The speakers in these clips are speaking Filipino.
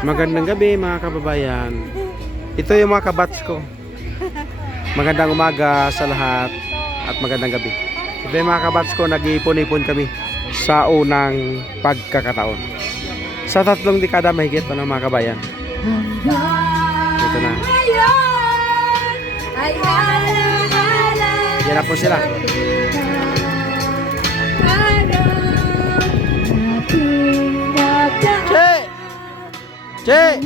Magandang gabi mga kababayan. Ito yung mga kabats ko. Magandang umaga sa lahat at magandang gabi. Ito yung mga kabats ko, nag-iipon-ipon kami sa unang pagkakataon. Sa 3 dekada mahigit pa ng mga kabayan. Ito na. Yan na po sila. Che!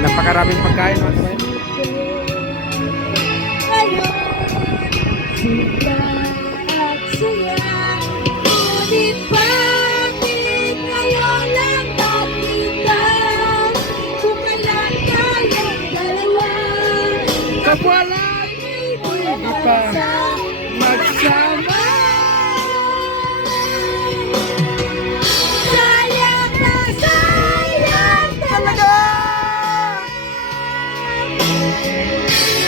Napakaraming pagkain mga kabayan. Kapalan, hindi pa magsama. Sayang na sayang talaga.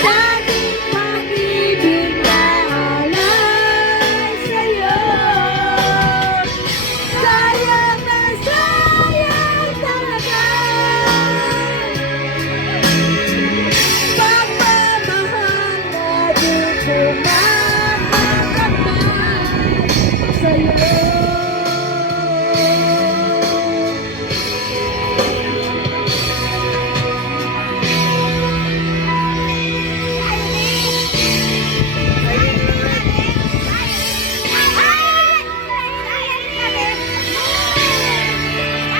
Dahil pag-ibig na alay sa'yo. Sayang na sayang talaga.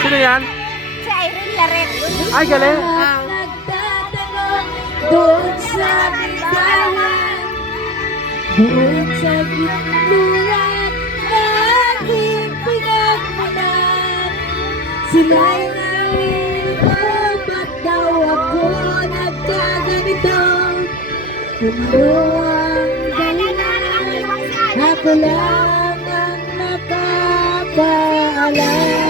Sino yan? Si Irene Laret. Ay, galing. Nagtatanong doon sa bigayan, doon sa gitluran na aking pinagmulan. Sila'y nalilito, ba't daw ako nagkaganito? Puno ang dahilan, ako lang ang nakakaalam.